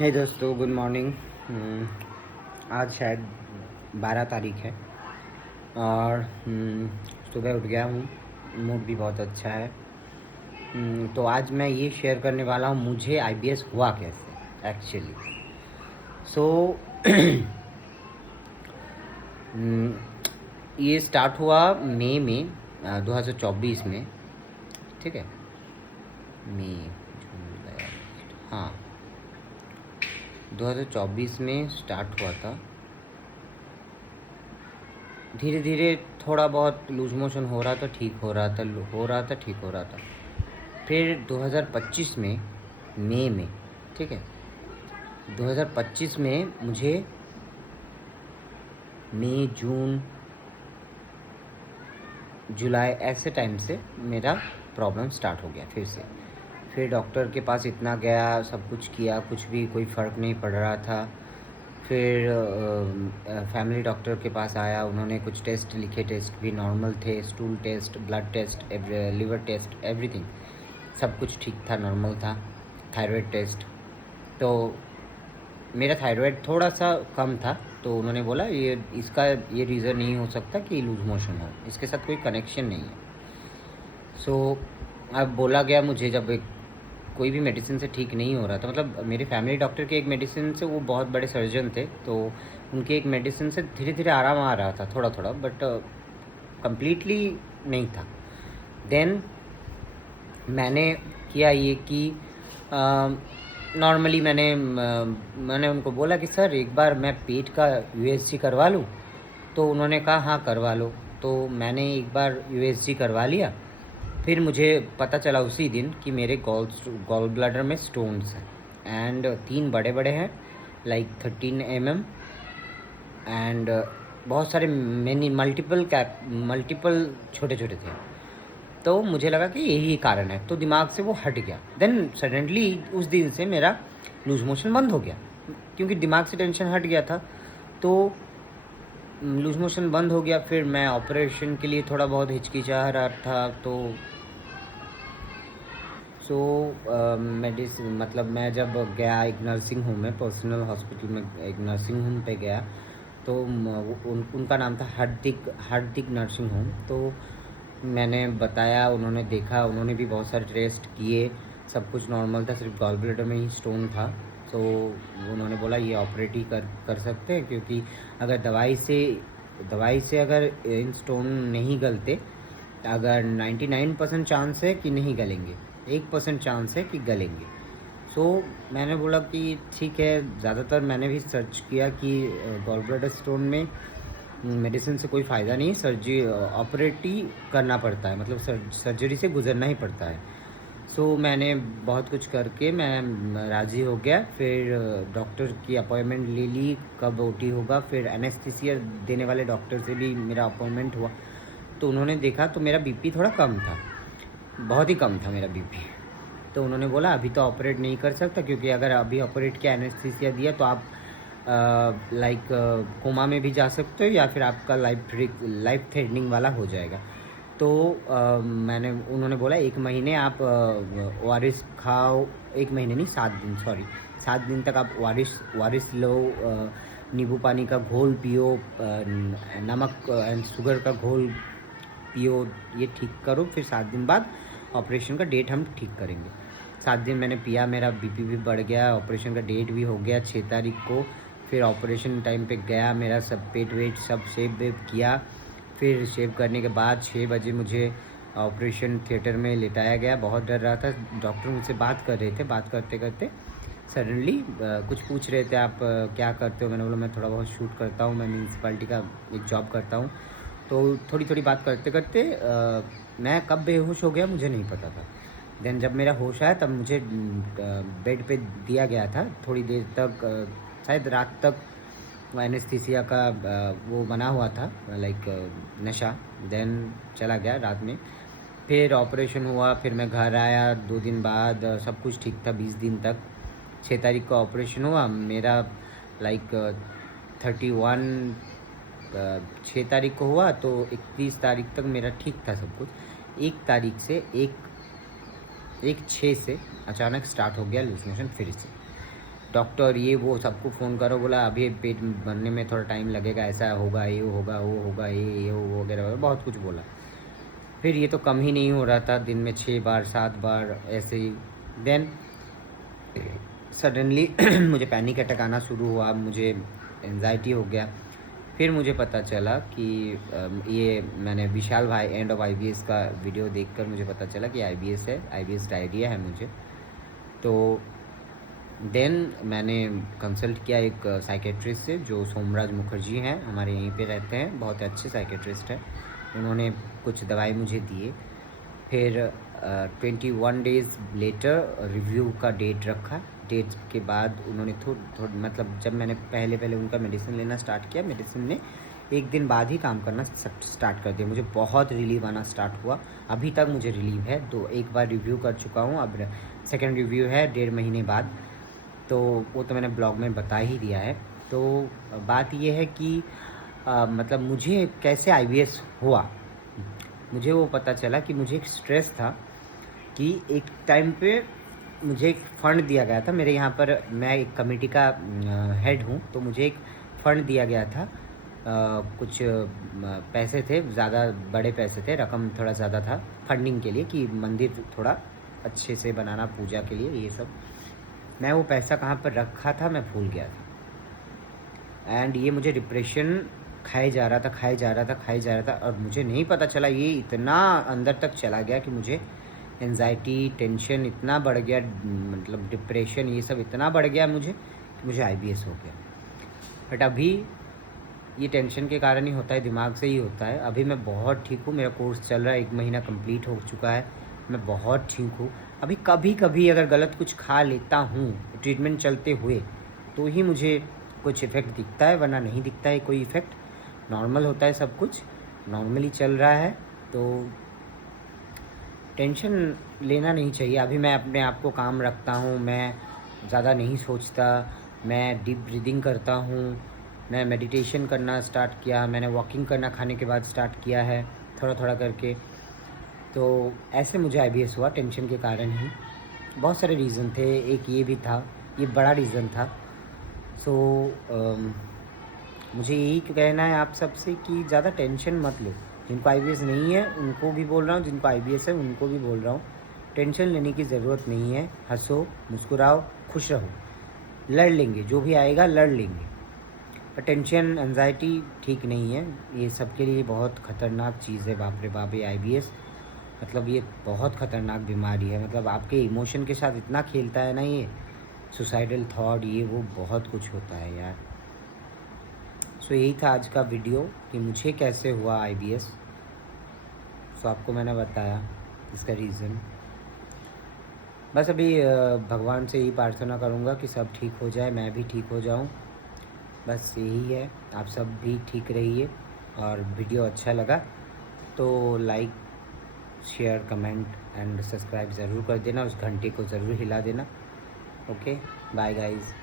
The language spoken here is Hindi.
हे दोस्तों, गुड मॉर्निंग। आज शायद 12 तारीख है और सुबह उठ गया हूँ। मूड भी बहुत अच्छा है। तो आज मैं ये शेयर करने वाला हूँ मुझे IBS हुआ कैसे एक्चुअली। ये स्टार्ट हुआ मई में 2024 में, ठीक है। मई, जून, जुलाई, हाँ 2024 में स्टार्ट हुआ था। धीरे धीरे थोड़ा बहुत लूज मोशन हो रहा था, ठीक हो रहा था, ठीक हो रहा था। फिर 2025 में मई में, ठीक है, 2025 में मुझे मई, जून, जुलाई ऐसे टाइम से मेरा प्रॉब्लम स्टार्ट हो गया फिर से। फिर डॉक्टर के पास इतना गया, सब कुछ किया, कुछ भी कोई फ़र्क नहीं पड़ रहा था। फिर फैमिली डॉक्टर के पास आया, उन्होंने कुछ टेस्ट लिखे, टेस्ट भी नॉर्मल थे, stool test, blood test, liver test, everything सब कुछ ठीक था, नॉर्मल था। थायराइड टेस्ट, तो मेरा थायराइड थोड़ा सा कम था, तो उन्होंने बोला ये रीज़न नहीं हो सकता कि लूज मोशन हो, इसके साथ कोई कनेक्शन नहीं है। अब बोला गया मुझे, जब कोई भी मेडिसिन से ठीक नहीं हो रहा था, मतलब मेरे फैमिली डॉक्टर के एक मेडिसिन से, वो बहुत बड़े सर्जन थे, तो उनके एक मेडिसिन से धीरे धीरे आराम आ रहा था, थोड़ा थोड़ा, बट कम्प्लीटली नहीं था। देन मैंने किया ये कि नॉर्मली मैंने उनको बोला कि सर एक बार मैं पेट का USG करवा लूँ, तो उन्होंने कहा हाँ करवा लो। तो मैंने एक बार USG करवा लिया। फिर मुझे पता चला उसी दिन कि मेरे गॉल ब्लैडर में स्टोन्स हैं, एंड 3 बड़े बड़े हैं, लाइक 13 mm, एंड बहुत सारे मल्टीपल छोटे छोटे थे। तो मुझे लगा कि यही कारण है, तो दिमाग से वो हट गया। देन सडनली उस दिन से मेरा लूज मोशन बंद हो गया, क्योंकि दिमाग से टेंशन हट गया था, तो लूज मोशन बंद हो गया। फिर मैं ऑपरेशन के लिए थोड़ा बहुत हिचकिचा रहा था, तो मेडिसिन, मतलब मैं जब गया एक नर्सिंग होम में, पर्सनल हॉस्पिटल में एक नर्सिंग होम पे गया, तो उनका नाम था हार्दिक नर्सिंग होम। तो मैंने बताया, उन्होंने देखा, उन्होंने भी बहुत सारे टेस्ट किए, सब कुछ नॉर्मल था, सिर्फ गॉल ब्लैडर में ही स्टोन था। तो उन्होंने बोला ये ऑपरेट ही कर सकते हैं, क्योंकि अगर दवाई से अगर इन स्टोन नहीं गलते, अगर 99% चांस है कि नहीं गलेंगे, 1% चांस है कि गलेंगे। मैंने बोला कि ठीक है। ज़्यादातर मैंने भी सर्च किया कि गॉल ब्लैडर स्टोन में मेडिसिन से कोई फ़ायदा नहीं, ऑपरेट ही करना पड़ता है, मतलब सर्जरी से गुजरना ही पड़ता है। मैंने बहुत कुछ करके मैं राज़ी हो गया। फिर डॉक्टर की अपॉइंटमेंट ले ली, कब OT होगा। फिर एनेस्थीसिया देने वाले डॉक्टर से भी मेरा अपॉइंटमेंट हुआ, तो उन्होंने देखा तो मेरा BP थोड़ा कम था, बहुत ही कम था मेरा BP। तो उन्होंने बोला अभी तो ऑपरेट नहीं कर सकता, क्योंकि अगर अभी ऑपरेट किया, एनेस्थीसिया दिया, तो आप लाइक कोमा में भी जा सकते हो, या फिर आपका लाइफ थ्रेटनिंग वाला हो जाएगा। तो उन्होंने बोला 1 महीने आप ORS खाओ, 1 महीने नहीं, 7 दिन तक आप ORS लो, नींबू पानी का घोल पियो, नमक एंड शुगर का घोल पियो, ये ठीक करो। फिर 7 दिन बाद ऑपरेशन का डेट हम ठीक करेंगे। 7 दिन मैंने पिया, मेरा BP भी बढ़ गया, ऑपरेशन का डेट भी हो गया 6 तारीख को। फिर ऑपरेशन टाइम पे गया, मेरा सब पेट वेट सब शेव वेव किया। फिर शेव करने के बाद 6 बजे मुझे ऑपरेशन थिएटर में लेटाया गया। बहुत डर रहा था, डॉक्टर मुझसे बात कर रहे थे, बात करते करते सडनली कुछ पूछ रहे थे, आप क्या करते हो। मैंने बोला मैं थोड़ा बहुत शूट करता हूँ, मैं म्यूनसिपाल्टी का एक जॉब करता हूँ। तो थोड़ी थोड़ी बात करते करते मैं कब बेहोश हो गया मुझे नहीं पता था। देन जब मेरा होश आया, तब मुझे बेड पे दिया गया था थोड़ी देर तक, शायद रात तक एनेस्थीसिया का वो बना हुआ था, लाइक नशा। देन चला गया रात में। फिर ऑपरेशन हुआ, फिर मैं घर आया 2 दिन बाद, सब कुछ ठीक था 20 दिन तक। 6 तारीख को ऑपरेशन हुआ मेरा, लाइक 31 6 तारीख को हुआ, तो 31 तारीख तक मेरा ठीक था सब कुछ। 1 तारीख से 1/6 से अचानक स्टार्ट हो गया लूज मोशन फिर से। डॉक्टर ये वो सबको फ़ोन करो, बोला अभी पेट बनने में थोड़ा टाइम लगेगा, ऐसा होगा, ये होगा, वो होगा, ये वो वगैरह वगैरह बहुत कुछ बोला। फिर ये तो कम ही नहीं हो रहा था, दिन में 6 बार 7 बार ऐसे ही। देन सडनली मुझे पैनिक अटैक आना शुरू हुआ, मुझे एंजाइटी हो गया। फिर मुझे पता चला कि ये मैंने विशाल भाई एंड ऑफ आईबीएस का वीडियो देखकर मुझे पता चला कि आईबीएस है, आईबीएस डायरिया है मुझे। तो देन मैंने कंसल्ट किया एक साइकेट्रिस्ट से जो सोमराज मुखर्जी हैं, हमारे यहीं पे रहते हैं, बहुत अच्छे साइकेट्रिस्ट हैं। उन्होंने कुछ दवाई मुझे दिए। फिर 21 डेज़ लेटर रिव्यू का डेट रखा। डेट के बाद उन्होंने थोड़ा मतलब जब मैंने पहले उनका मेडिसिन लेना स्टार्ट किया, मेडिसिन ने एक दिन बाद ही काम करना स्टार्ट कर दिया। मुझे बहुत रिलीव आना स्टार्ट हुआ। अभी तक मुझे रिलीव है। एक बार रिव्यू कर चुका हूँ, अब सेकेंड रिव्यू है 1.5 महीने बाद। तो वो तो मैंने ब्लॉग में बता ही दिया है। तो बात ये है कि मतलब मुझे कैसे आईबीएस हुआ, मुझे वो पता चला कि मुझे एक स्ट्रेस था कि एक टाइम पे मुझे एक फ़ंड दिया गया था। मेरे यहाँ पर मैं एक कमेटी का हेड हूँ, तो मुझे एक फ़ंड दिया गया था। कुछ पैसे थे, ज़्यादा बड़े पैसे थे, रकम थोड़ा ज़्यादा था फंडिंग के लिए कि मंदिर थोड़ा अच्छे से बनाना, पूजा के लिए, ये सब। मैं वो पैसा कहाँ पर रखा था मैं भूल गया था। एंड ये मुझे डिप्रेशन खाए जा रहा था और मुझे नहीं पता चला ये इतना अंदर तक चला गया कि मुझे एंजाइटी, टेंशन इतना बढ़ गया, मतलब डिप्रेशन ये सब इतना बढ़ गया मुझे कि मुझे आईबीएस हो गया। बट अभी ये टेंशन के कारण ही होता है, दिमाग से ही होता है। अभी मैं बहुत ठीक हूँ, मेरा कोर्स चल रहा है, 1 महीना कंप्लीट हो चुका है, मैं बहुत ठीक हूँ। अभी कभी कभी अगर गलत कुछ खा लेता हूँ ट्रीटमेंट चलते हुए तो ही मुझे कुछ इफ़ेक्ट दिखता है, वरना नहीं दिखता है कोई इफ़ेक्ट। नॉर्मल होता है, सब कुछ नॉर्मली चल रहा है। तो टेंशन लेना नहीं चाहिए। अभी मैं अपने आप को काम रखता हूँ, मैं ज़्यादा नहीं सोचता, मैं डीप ब्रीदिंग करता हूँ, मैं मेडिटेशन करना स्टार्ट किया, मैंने वॉकिंग करना खाने के बाद स्टार्ट किया है थोड़ा थोड़ा करके। तो ऐसे मुझे आईबीएस हुआ, टेंशन के कारण ही। बहुत सारे रीज़न थे, एक ये भी था, ये बड़ा रीज़न था। सो मुझे यही कहना है आप सबसे कि ज़्यादा टेंशन मत लो। जिनको आईबीएस नहीं है उनको भी बोल रहा हूँ, जिनको आईबीएस है उनको भी बोल रहा हूँ, टेंशन लेने की ज़रूरत नहीं है। हंसो, मुस्कुराओ, खुश रहो, लड़ लेंगे, जो भी आएगा लड़ लेंगे। पर टेंशन, एंजाइटी ठीक नहीं है, ये सबके लिए बहुत ख़तरनाक चीज़ है। बाप रे बाप, ये आईबीएस मतलब ये बहुत ख़तरनाक बीमारी है। मतलब आपके इमोशन के साथ इतना खेलता है ना ये, सुसाइडल थॉट, ये वो बहुत कुछ होता है यार। सो यही था आज का वीडियो कि मुझे कैसे हुआ आईबीएस। सो आपको मैंने बताया इसका रीज़न। बस अभी भगवान से यही प्रार्थना करूँगा कि सब ठीक हो जाए, मैं भी ठीक हो जाऊँ, बस यही है। आप सब भी ठीक रहिए। और वीडियो अच्छा लगा तो like, share, comment and subscribe ज़रूर कर देना, उस घंटे को ज़रूर हिला देना। Okay, bye guys.